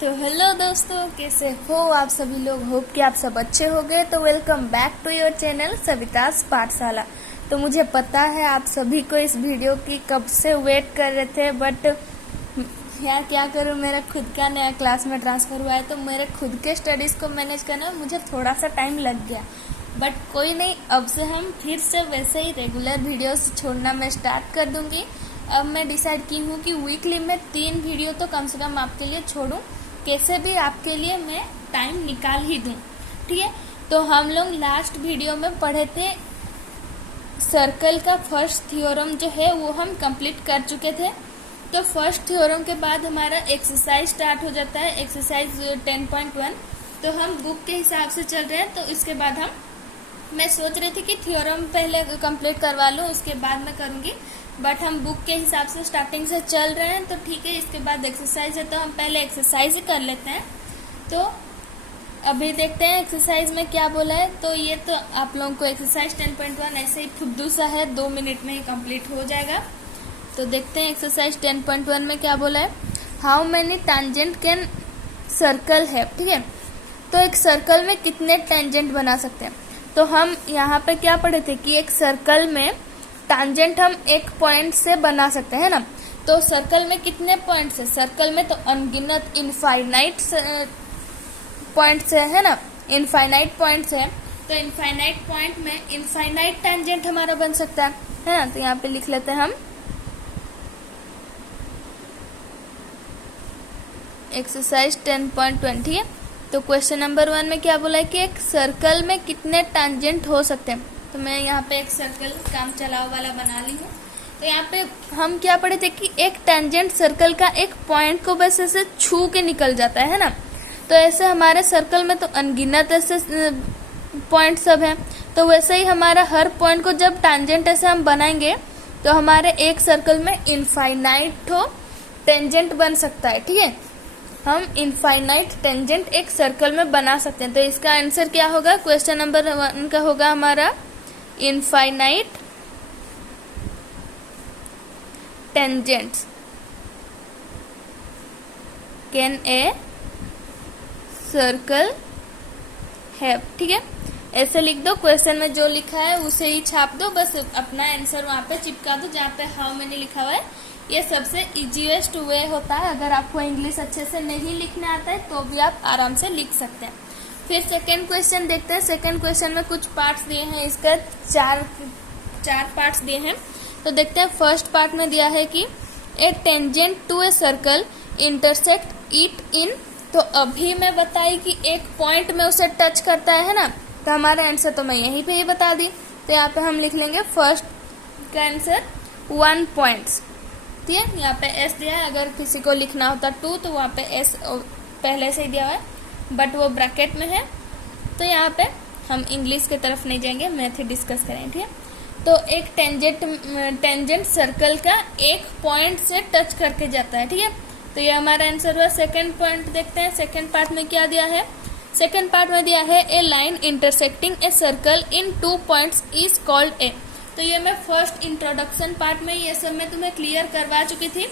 तो हेलो दोस्तों, कैसे हो आप सभी लोग। होप कि आप सब अच्छे होंगे। तो welcome back to your channel Savita's Pathshala. तो मुझे पता है आप सभी को इस वीडियो की कब से वेट कर रहे थे, बट यार क्या करूं, मेरा खुद का नया क्लास में ट्रांसफर हुआ है तो मेरे खुद के स्टडीज को मैनेज करने में मुझे थोड़ा सा टाइम लग गया। बट कोई नहीं, अब से हम फिर से वैसे ही रेगुलर वीडियोस छोड़ना मैं स्टार्ट कर दूंगी। अब मैं डिसाइड की हूँ कि वीकली में 3 वीडियो तो कम से कम आपके लिए छोड़ूं, कैसे भी आपके लिए मैं टाइम निकाल ही दूं। ठीक है, तो हम लोग लास्ट वीडियो में पढ़े थे सर्कल का फर्स्ट थ्योरम जो है वो हम कंप्लीट कर चुके थे। तो फर्स्ट थ्योरम के बाद हमारा एक्सरसाइज स्टार्ट हो जाता है, एक्सरसाइज 10.1। तो हम बुक के हिसाब से चल रहे हैं। तो इसके बाद मैं सोच रही थी कि थ्योरम पहले कंप्लीट करवा लूँ, उसके बाद मैं करूँगी, बट हम बुक के हिसाब से स्टार्टिंग से चल रहे हैं। तो ठीक है, इसके बाद एक्सरसाइज है तो हम पहले एक्सरसाइज ही कर लेते हैं। तो अभी देखते हैं एक्सरसाइज में क्या बोला है। तो ये तो आप लोगों को एक्सरसाइज 10.1 ऐसे ही फुद्दू सा है, 2 मिनट में ही कंप्लीट हो जाएगा। तो देखते हैं एक्सरसाइज 10.1 में क्या बोला है। How many tangent can circle है। ठीक है, तो एक सर्कल में कितने टैंजेंट बना सकते हैं। तो हम यहाँ पे क्या पढ़े थे कि एक सर्कल में टैंजेंट हम एक पॉइंट से बना सकते हैं ना। तो सर्कल में कितने पॉइंट है, सर्कल में तो अनगिनत इनफाइनाइट पॉइंट्स है ना, इनफाइनाइट पॉइंट्स है। तो इनफाइनाइट पॉइंट में इनफाइनाइट टैंजेंट हमारा बन सकता है ना। तो यहाँ पे लिख लेते हैं हम एक्सरसाइज 10.1। ठीक है, तो क्वेश्चन नंबर 1 में क्या बोला है कि एक सर्कल में कितने टैंजेंट हो सकते हैं। तो मैं यहाँ पे एक सर्कल काम चलाओ वाला बना ली हूँ। तो यहाँ पे हम क्या पढ़े थे कि एक टैंजेंट सर्कल का एक पॉइंट को बस ऐसे छू के निकल जाता है ना। तो ऐसे हमारे सर्कल में तो अनगिनत ऐसे पॉइंट सब हैं। तो वैसे ही हमारा हर पॉइंट को जब टैंजेंट ऐसे हम बनाएंगे तो हमारे एक सर्कल में इनफाइनाइट टेंजेंट बन सकता है। ठीक है, हम इनफाइनाइट टेंजेंट एक सर्कल में बना सकते हैं। तो इसका आंसर क्या होगा, क्वेश्चन नंबर 1 का होगा हमारा infinite tangents can a circle have. ठीक है, ऐसे लिख दो, क्वेश्चन में जो लिखा है उसे ही छाप दो, बस अपना आंसर वहां पे चिपका दो जहाँ पे हाउ मैनी लिखा हुआ है। ये सबसे इजीएस्ट वे होता है। अगर आपको इंग्लिश अच्छे से नहीं लिखना आता है तो भी आप आराम से लिख सकते हैं। फिर सेकेंड क्वेश्चन देखते हैं। सेकेंड क्वेश्चन में कुछ पार्ट्स दिए हैं, इसका चार पार्ट्स दिए हैं। तो देखते हैं, फर्स्ट पार्ट में दिया है कि a tangent to a circle intersect it in. तो अभी मैं बताई कि एक पॉइंट में उसे टच करता है ना। तो हमारा आंसर तो मैं यहीं पे ही बता दी। तो यहाँ पे हम लिख लेंगे फर्स्ट का आंसर 1 पॉइंट्स। ठीक है, यहाँ पे एस दिया है, अगर किसी को लिखना होता 2 तो वहाँ पे एस पहले से ही दिया हुआ है, बट वो ब्रैकेट में है। तो यहाँ पे हम इंग्लिश की तरफ नहीं जाएंगे, मैथ ही डिस्कस करेंगे। ठीक है, तो एक टेंजेंट सर्कल का एक पॉइंट से टच करके जाता है। ठीक है, तो ये हमारा आंसर हुआ। सेकंड पॉइंट देखते हैं, सेकंड पार्ट में क्या दिया है। सेकंड पार्ट में दिया है a line intersecting a circle in 2 points is called a. तो ये मैं फर्स्ट इंट्रोडक्शन पार्ट में ये सब मैं तुम्हें क्लियर करवा चुकी थी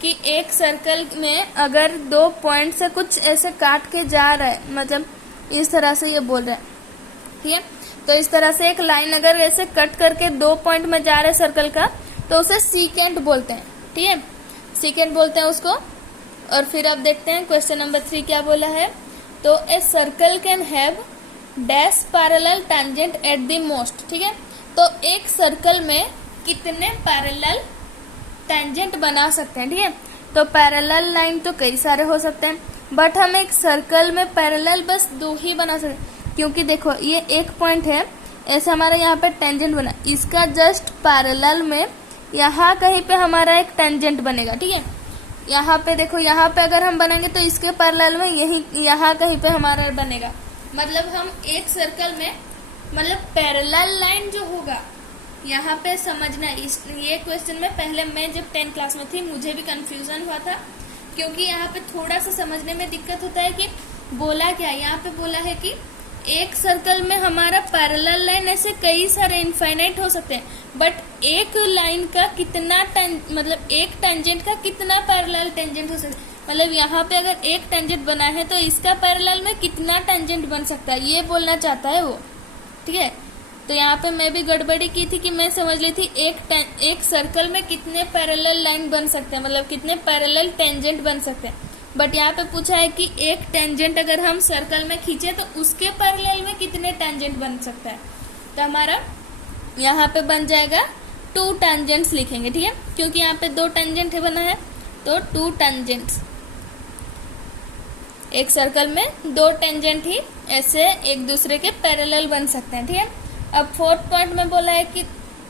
कि एक सर्कल में अगर 2 पॉइंट से कुछ ऐसे काट के जा रहा है, मतलब इस तरह से ये बोल रहा है। ठीक है, तो इस तरह से एक लाइन अगर ऐसे कट करके 2 पॉइंट में जा रहा है सर्कल का, तो उसे सीकेंट बोलते हैं। ठीक है, सीकेंट बोलते हैं उसको। और फिर अब देखते हैं क्वेश्चन नंबर 3 क्या बोला है। तो a circle can have dash parallel tangent at the most. ठीक है, तो एक सर्कल में कितने पैरेलल टैंजेंट बना सकते हैं। ठीक है, तो पैरेलल लाइन तो कई सारे हो सकते हैं, बट हम एक सर्कल में पैरेलल बस 2 ही बना सकते हैं। क्योंकि देखो ये एक पॉइंट है, ऐसा हमारा यहाँ पे टेंजेंट बना, इसका जस्ट पैरेलल में यहाँ कहीं पे हमारा एक टेंजेंट बनेगा। ठीक है, यहाँ पे देखो, यहाँ पे अगर हम बनाएंगे तो इसके पैरेलल में यही यहाँ कहीं पे हमारा बनेगा। मतलब हम एक सर्कल में, मतलब पैरेलल लाइन जो होगा यहाँ पे समझना। ये क्वेश्चन में पहले मैं जब 10th क्लास में थी मुझे भी कंफ्यूजन हुआ था, क्योंकि यहाँ पे थोड़ा सा समझने में दिक्कत होता है कि बोला क्या। यहाँ पे बोला है कि एक सर्कल में हमारा पैरेलल लाइन ऐसे कई सारे इनफाइनाइट हो सकते हैं, बट एक लाइन का कितना मतलब एक टेंजेंट का कितना पैरेलल टेंजेंट हो सकता है। मतलब यहाँ पे अगर एक टेंजेंट बना है तो इसका पैरेलल में कितना टेंजेंट बन सकता है, ये बोलना चाहता है वो। ठीक है, तो यहाँ पे मैं भी गड़बड़ी की थी कि मैं समझ ली थी एक सर्कल में कितने पैरेलल लाइन बन सकते हैं, मतलब कितने पैरेलल टेंजेंट बन सकते हैं। बट यहाँ पे पूछा है कि एक टेंजेंट अगर हम सर्कल में खींचे तो उसके पैरेलल में कितने टेंजेंट बन सकता है। तो हमारा यहाँ पे बन जाएगा 2 टेंजेंट्स लिखेंगे। ठीक है, क्योंकि यहाँ पे 2 टेंजेंट है बना है, तो 2 टेंजेंट्स। एक सर्कल में 2 टेंजेंट ही ऐसे एक दूसरे के पैरेलल बन सकते हैं। ठीक है, अब 4th पॉइंट में बोला है कि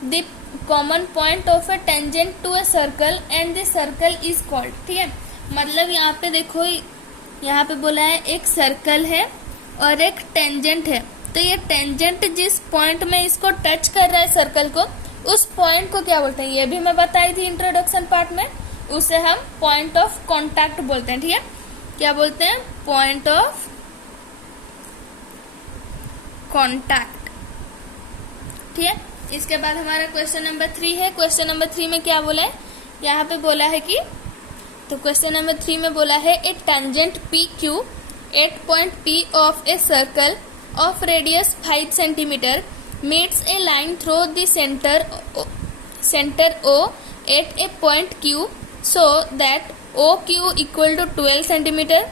the common point of a tangent to a circle and the circle is called. ठीक है, मतलब यहाँ पे देखो, यहाँ पे बोला है एक सर्कल है और एक टेंजेंट है, तो ये टेंजेंट जिस पॉइंट में इसको टच कर रहा है सर्कल को, उस पॉइंट को क्या बोलते हैं, ये भी मैं बताई थी इंट्रोडक्शन पार्ट में, उसे हम पॉइंट ऑफ कांटेक्ट बोलते हैं। ठीक है, क्या बोलते हैं, पॉइंट ऑफ कांटेक्ट। ठीक है, इसके बाद हमारा क्वेश्चन नंबर 3 है। क्वेश्चन नंबर 3 में क्या बोला है, यहाँ पे बोला है कि, तो क्वेश्चन नंबर 3 में बोला है a tangent P Q at point P of a circle of radius 5 centimetre meets a line through the centre O at a point Q so that O Q equal to 12 centimetre.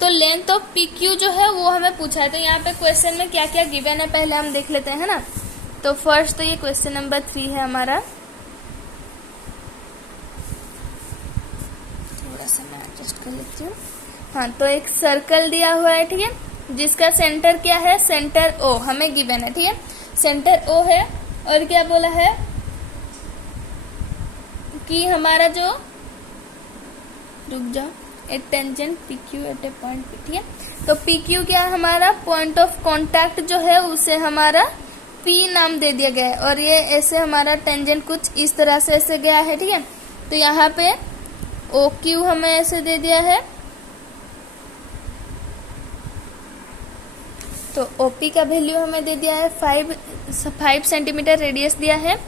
तो length of P Q जो है वो हमें पूछा है। तो यहाँ पे क्वेश्चन में क्या क्या गिवन है पहले हम देख लेते हैं, है ना। तो फर्स्ट तो ये क्वेश्चन नंबर 3 है हमारा, थोड़ा सा मैं एडजस्ट कर लेती हूँ। हाँ, तो एक सर्कल दिया हुआ है, ठीक है, जिसका सेंटर क्या है, सेंटर ओ हमें गिवन है। ठीक है, सेंटर ओ है और क्या बोला है कि हमारा जो, रुक जाओ, ए tangent P Q eight a point P. ठीक है, तो पी क्यू क्या है, हमारा पॉइंट ऑफ कांटेक्ट जो है उसे हमारा पी नाम दे दिया गया है, और ये ऐसे हमारा टेंजेंट कुछ इस तरह से ऐसे गया है। ठीक है, तो यहाँ पे ओ क्यू हमें ऐसे दे दिया है, तो ओपी का वैल्यू हमें दे दिया है 5 सेंटीमीटर रेडियस दिया है,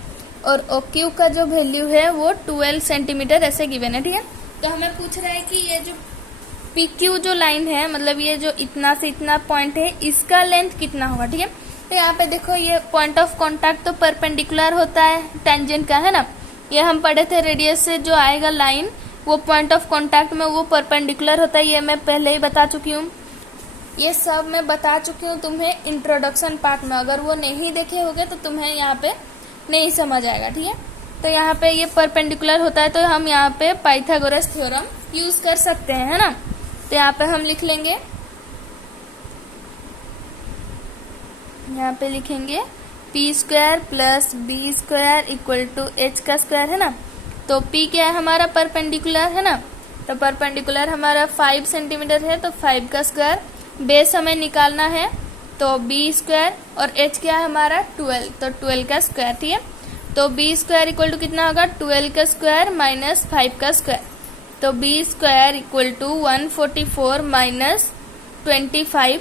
और ओ क्यू का जो वैल्यू है वो 12 सेंटीमीटर ऐसे गिवन है। ठीक है, तो हमें पूछ रहा है कि ये जो पी क्यू जो लाइन है, मतलब ये जो इतना से इतना पॉइंट है, इसका लेंथ कितना होगा। ठीक है, तो यहाँ पे देखो, ये पॉइंट ऑफ कांटेक्ट तो परपेंडिकुलर होता है टेंजेंट का, है ना। ये हम पढ़े थे, रेडियस से जो आएगा लाइन वो पॉइंट ऑफ कांटेक्ट में वो परपेंडिकुलर होता है, ये मैं पहले ही बता चुकी हूँ। ये सब मैं बता चुकी हूँ तुम्हें इंट्रोडक्शन पार्ट में, अगर वो नहीं देखे होगे तो तुम्हें यहाँ पे नहीं समझ आएगा। ठीक है, तो यहाँ पे ये परपेंडिकुलर होता है, तो हम यहाँ पे पाइथागोरस थ्योरम यूज कर सकते हैं, है ना। तो यहाँ पे हम लिख लेंगे, यहाँ पे लिखेंगे p square plus b square equal to h का स्क्वायर, है ना। तो पी क्या है, हमारा परपेंडिकुलर, है ना। तो परपेंडिकुलर हमारा 5 सेंटीमीटर है, तो 5 का स्क्वायर, बेस हमें निकालना है, तो बी स्क्वायर, और एच क्या है हमारा 12, तो 12 का स्क्वायर। ठीक है, तो बी स्क्वायर इक्वल टू कितना होगा, 12 का स्क्वायर माइनस 5 का स्क्वायर, तो b square equal to 144 minus 25,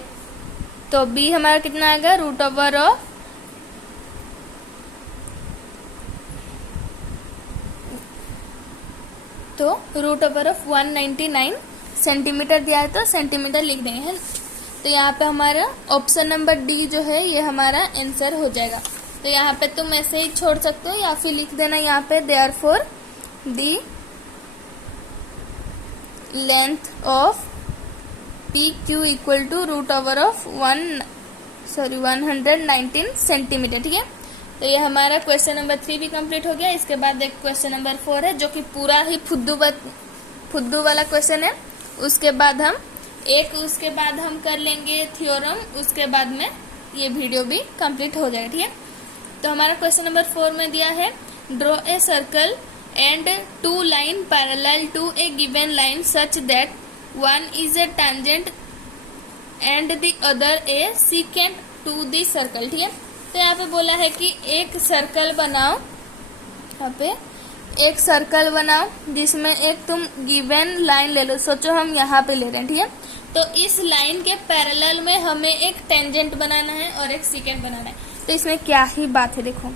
तो बी हमारा कितना आएगा, रूट ओवर ऑफ तो रूट ओवर ऑफ 199 सेंटीमीटर दिया है, तो सेंटीमीटर लिख देंगे, है। तो यहाँ पे हमारा ऑप्शन नंबर डी जो है ये हमारा आंसर हो जाएगा। तो यहाँ पे तुम ऐसे ही छोड़ सकते हो या फिर लिख देना यहाँ पे therefore the length of P q equal to root over of 119 centimetre. ठीक है, तो ये हमारा क्वेश्चन नंबर 3 भी कंप्लीट हो गया। इसके बाद एक क्वेश्चन नंबर 4 है, जो कि पूरा ही फुद्दू वाला क्वेश्चन है। उसके बाद हम कर लेंगे थ्योरम, उसके बाद में ये वीडियो भी कंप्लीट हो जाएगा। ठीक है, तो हमारा क्वेश्चन नंबर 4 में दिया है, draw a circle and 2 line parallel to a given line such that one is a tangent and the other a secant to the circle। ठीक है, तो यहाँ पे बोला है कि एक सर्कल बनाओ, यहाँ पे एक सर्कल बनाओ जिसमें एक तुम गिवन लाइन ले लो, सोचो हम यहाँ पे ले रहे हैं। ठीक है, तो इस लाइन के पैरेलल में हमें एक टेंजेंट बनाना है और एक सेकेंड बनाना है। तो इसमें क्या ही बात है, देखो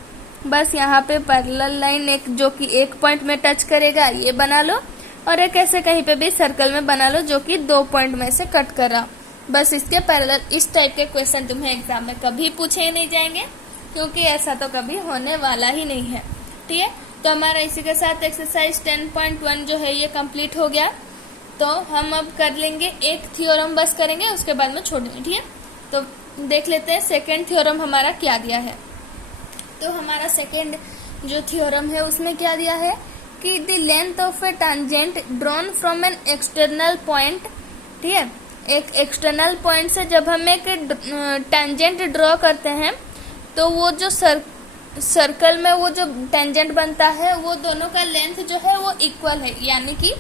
बस यहाँ पे पैरेलल लाइन एक जो कि एक पॉइंट में टच करेगा ये बना लो, और एक ऐसे कहीं पे भी सर्कल में बना लो जो कि 2 पॉइंट में से कट कर रहा। बस इसके पैरेलल इस टाइप के क्वेश्चन तुम्हें एग्जाम में कभी पूछे नहीं जाएंगे, क्योंकि ऐसा तो कभी होने वाला ही नहीं है। ठीक है, तो हमारा इसी के साथ एक्सरसाइज 10.1 जो है ये कंप्लीट हो गया। तो हम अब कर लेंगे एक थ्योरम बस करेंगे, उसके बाद में छोड़ देंगे। ठीक है, तो देख लेते हैं सेकेंड थ्योरम हमारा क्या दिया है। तो हमारा सेकेंड जो थ्योरम है उसमें क्या दिया है कि the length of A tangent drawn from an external point. ठीक है, एक एक्सटर्नल पॉइंट से जब हम एक टैंजेंट ड्रॉ करते हैं तो वो जो सर्कल में वो जो टेंजेंट बनता है वो दोनों का लेंथ जो है वो इक्वल है। यानी कि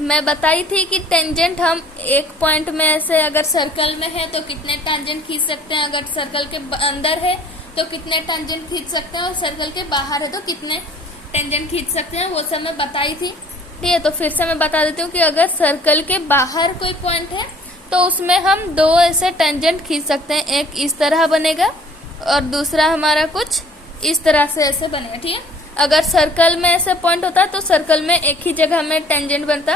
मैं बताई थी कि टेंजेंट हम एक पॉइंट में ऐसे अगर सर्कल में है तो कितने टेंजेंट खींच सकते हैं, अगर सर्कल के अंदर है तो कितने टेंजेंट खींच सकते हैं, और सर्कल के बाहर है तो कितने टेंजेंट खींच सकते हैं, वो सब मैं बताई थी। ठीक है, तो फिर से मैं बता देती हूँ कि अगर सर्कल के बाहर कोई पॉइंट है तो उसमें हम 2 ऐसे टेंजेंट खींच सकते हैं। एक इस तरह बनेगा और दूसरा हमारा कुछ इस तरह से ऐसे बनेगा। ठीक है, अगर सर्कल में ऐसे पॉइंट होता तो सर्कल में एक ही जगह में टेंजेंट बनता,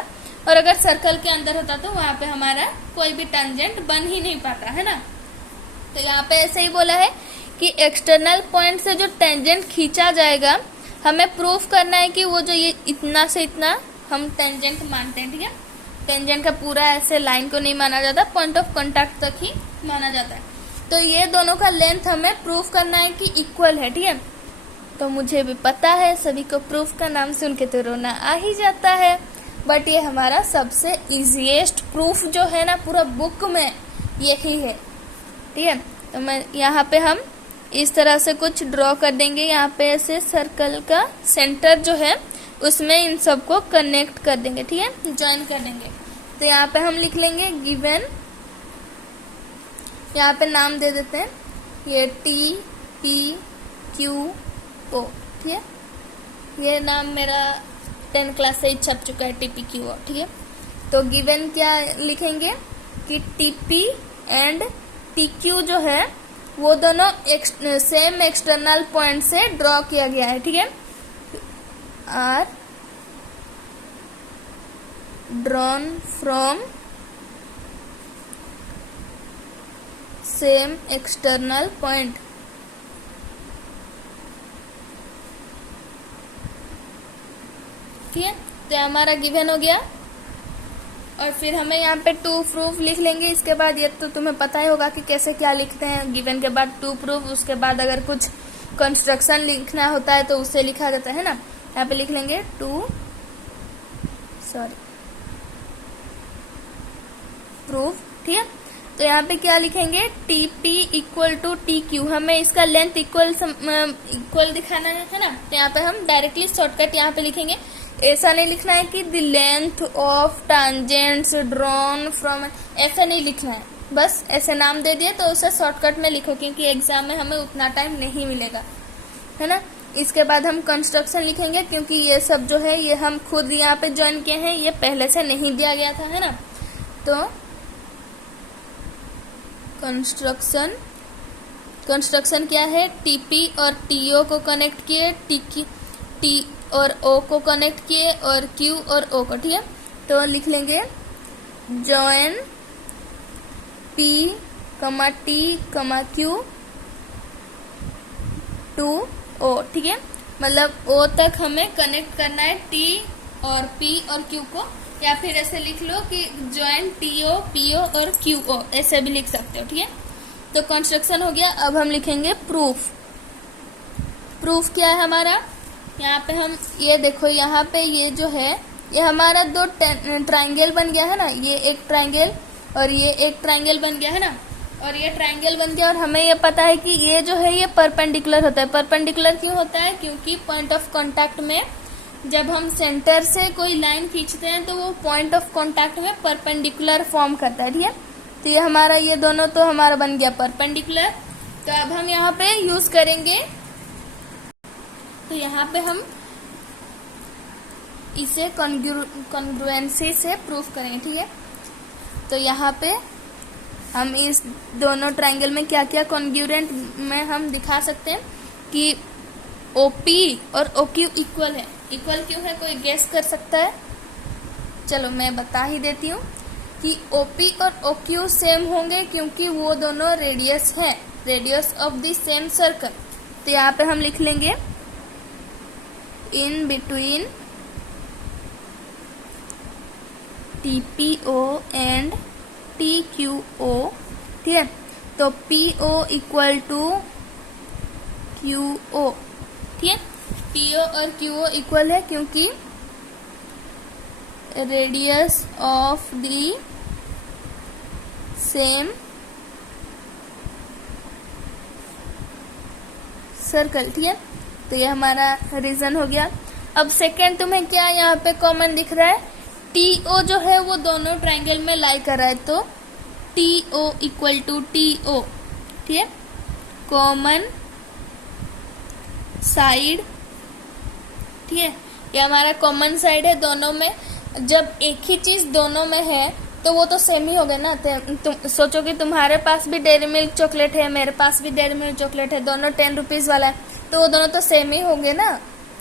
और अगर सर्कल के अंदर होता तो वहां पे हमारा कोई भी टेंजेंट बन ही नहीं पाता है ना। तो यहाँ पे ऐसे ही बोला है कि एक्सटर्नल पॉइंट से जो टेंजेंट खींचा जाएगा हमें प्रूफ करना है कि वो जो ये इतना से इतना हम टेंजेंट मानते हैं। ठीक है, टेंजेंट का पूरा ऐसे लाइन को नहीं माना जाता, पॉइंट ऑफ कांटेक्ट तक ही माना जाता है। तो ये दोनों का लेंथ हमें प्रूफ करना है कि इक्वल है। ठीक है, तो मुझे भी पता है सभी को प्रूफ का नाम सुन के तो रोना आ ही जाता है, बट ये हमारा सबसे इजीएस्ट प्रूफ जो है ना पूरा बुक में यही है। ठीक है, तो मैं यहाँ पे हम इस तरह से कुछ ड्रॉ कर देंगे। यहाँ पे ऐसे सर्कल का सेंटर जो है उसमें इन सबको कनेक्ट कर देंगे। ठीक है, ज्वाइन कर देंगे। तो यहाँ पे हम लिख लेंगे गिवन, यहाँ पे नाम दे देते हैं ये TPQO। ठीक है, ये नाम मेरा 10 क्लास से ही छप चुका है TPQO। ठीक है, तो गिवन क्या लिखेंगे कि TP एंड TQ जो है वो दोनों सेम एक्सटर्नल पॉइंट से ड्रॉ किया गया है। ठीक है, are drawn from same external point. ठीक है, तो हमारा गिवन हो गया। और फिर हमें यहाँ पे टू प्रूफ लिख लेंगे। इसके बाद ये तो तुम्हें पता ही होगा कि कैसे क्या लिखते हैं, गिवन के बाद टू प्रूफ, उसके बाद अगर कुछ कंस्ट्रक्शन लिखना होता है तो उससे लिखा जाता है ना। यहाँ पे लिख लेंगे प्रूफ। ठीक है, तो यहाँ पे क्या लिखेंगे TP इक्वल टू TQ। हमें इसका लेंथ इक्वल दिखाना है ना, तो यहाँ पे हम डायरेक्टली शॉर्टकट यहाँ पे लिखेंगे। ऐसा नहीं लिखना है कि the length of tangents drawn from, ऐसा नहीं लिखना है। बस ऐसे नाम दे दिए तो उसे शॉर्टकट में लिखो, क्योंकि एग्जाम में हमें उतना टाइम नहीं मिलेगा, है ना। इसके बाद हम कंस्ट्रक्शन लिखेंगे, क्योंकि ये सब जो है ये हम खुद यहाँ पे ज्वाइन किए हैं, ये पहले से नहीं दिया गया था, है ना। तो कंस्ट्रक्शन क्या है, TP और TO को कनेक्ट किए, T और O को कनेक्ट किए, और Q और O को। ठीक है, तो लिख लेंगे join P, T, Q to O। ठीक है, मतलब O तक हमें कनेक्ट करना है T और P और Q को, या फिर ऐसे लिख लो कि जॉइन TO, PO और QO, ऐसे भी लिख सकते हो। ठीक है, तो कंस्ट्रक्शन हो गया। अब हम लिखेंगे प्रूफ। प्रूफ क्या है हमारा, यहाँ पे हम ये देखो, यहाँ पे ये जो है ये हमारा 2 ट्राइंगल बन गया है ना, ये एक ट्राइंगल और ये एक ट्राइंगल बन गया है ना, और ये ट्राइंगल बन गया। और हमें ये पता है कि ये जो है ये परपेंडिकुलर होता है। परपेंडिकुलर क्यों होता है, क्योंकि पॉइंट ऑफ कांटेक्ट में जब हम सेंटर से कोई लाइन खींचते हैं तो वो पॉइंट ऑफ कांटेक्ट में परपेंडिकुलर फॉर्म करता है। ठीक है, तो ये हमारा ये दोनों तो हमारा बन गया परपेंडिकुलर। तो अब हम यहाँ पे यूज करेंगे, तो यहाँ पे हम इसे कॉन्ग्रुएंसी से प्रूफ करेंगे। ठीक है, तो यहाँ पे हम इस दोनों ट्राइंगल में क्या क्या कॉन्ग्रुएंट में हम दिखा सकते हैं कि OP और OQ इक्वल है। इक्वल क्यों है, कोई गेस कर सकता है। चलो मैं बता ही देती हूँ कि OP और OQ सेम होंगे क्योंकि वो दोनों रेडियस हैं, radius of the same circle. तो यहाँ पे हम लिख लेंगे in between TPO and TQO, ठीक है। तो PO इक्वल टू QO, ठीक है। PO और QO इक्वल है क्योंकि radius of the same circle, ठीक है। तो ये हमारा रीजन हो गया। अब सेकेंड तुम्हें क्या यहाँ पे कॉमन दिख रहा है, TO जो है वो दोनों ट्राइंगल में लाई कर रहा है, तो TO इक्वल टू TO, ठीक है। कॉमन साइड, ठीक है, ये हमारा कॉमन साइड है दोनों में। जब एक ही चीज दोनों में है तो वो तो सेम ही हो गया ना। तुम सोचो कि तुम्हारे पास भी डेयरी मिल्क चॉकलेट है, मेरे पास भी डेयरी मिल्क चॉकलेट है, दोनों 10 रुपीज वाला है, तो वो दोनों तो सेम ही होंगे ना,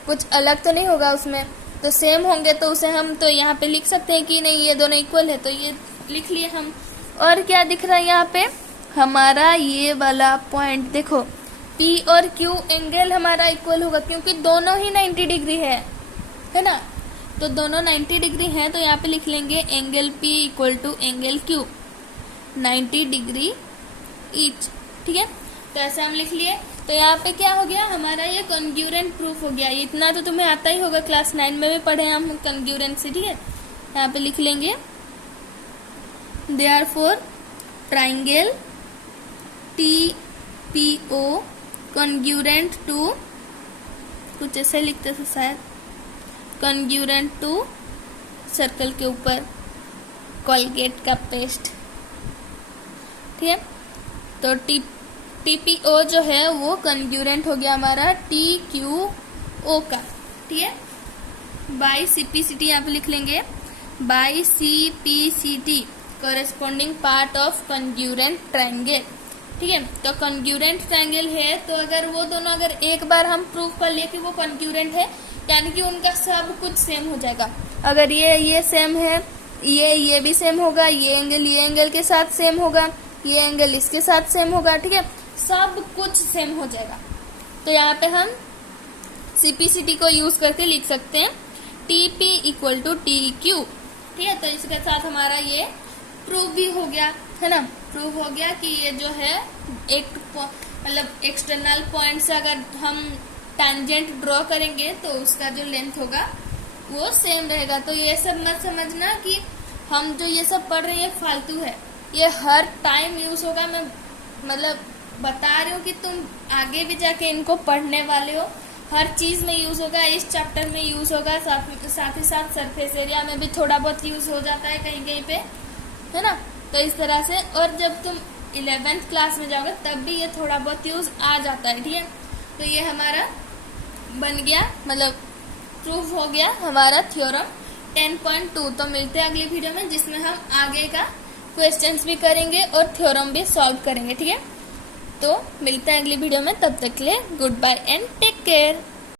कुछ अलग तो नहीं होगा उसमें। तो सेम होंगे तो उसे हम तो यहाँ पे लिख सकते हैं कि नहीं ये दोनों इक्वल है, तो ये लिख लिए हम। और क्या दिख रहा है यहाँ पे, हमारा ये वाला पॉइंट देखो, P और Q एंगल हमारा इक्वल होगा क्योंकि दोनों ही 90 डिग्री है ना। तो दोनों 90 डिग्री हैं, तो यहाँ पे लिख लेंगे angle P equal to angle Q 90 degree each, ठीक है। तो ऐसे हम लिख लिए। तो यहाँ पे क्या हो गया, हमारा ये कॉन्ग्रुएंट प्रूफ हो गया। इतना तो तुम्हें आता ही होगा, क्लास 9 में भी पढ़े हम कॉन्ग्रुएंसी, ठीक है। यहाँ पे लिख लेंगे therefore triangle TPO congruent to, कुछ ऐसे लिखते थे शायद, कॉन्ग्रुएंट टू सर्कल के ऊपर कोलगेट का पेस्ट, ठीक है। तो TPO जो है वो कॉन्ग्रुएंट हो गया हमारा TQO का, ठीक है। बाई CPCT यहाँ पे लिख लेंगे, by CPCT corresponding part of congruent triangle, ठीक है। तो कॉन्ग्रुएंट ट्राइंगल है तो अगर वो दोनों अगर एक बार हम प्रूफ कर लिए कि वो कॉन्ग्रुएंट है, यानी कि उनका सब कुछ सेम हो जाएगा। अगर ये सेम है, ये भी सेम होगा, ये एंगल के साथ सेम होगा, ये एंगल इसके साथ सेम होगा, ठीक है, सब कुछ सेम हो जाएगा। तो यहाँ पे हम CPCT को यूज करके लिख सकते हैं TP इक्वल टू TQ, ठीक है। तो इसके साथ हमारा ये प्रूफ भी हो गया, है ना। प्रूफ हो गया कि ये जो है एक मतलब एक्सटर्नल पॉइंट से अगर हम टैंजेंट ड्रॉ करेंगे तो उसका जो लेंथ होगा वो सेम रहेगा। तो ये सब मत समझना कि हम जो ये सब पढ़ रहे हैं फालतू है, ये हर टाइम यूज होगा। मैं मतलब बता रही हूँ कि तुम आगे भी जाके इनको पढ़ने वाले हो, हर चीज में यूज होगा, इस चैप्टर में यूज होगा, साथ ही साथ सरफेस एरिया में भी थोड़ा बहुत यूज हो जाता है कहीं कहीं पे, है ना। तो इस तरह से, और जब तुम 11th क्लास में जाओगे तब भी ये थोड़ा बहुत यूज आ जाता है, ठीक है। तो ये हमारा बन गया, मतलब प्रूफ हो गया हमारा थ्योरम 10.2। तो मिलते हैं अगली वीडियो में जिसमें हम आगे का क्वेश्चंस भी करेंगे और थ्योरम भी सॉल्व करेंगे, ठीक है। तो मिलते हैं अगली वीडियो में, तब तक के लिए goodbye and take care.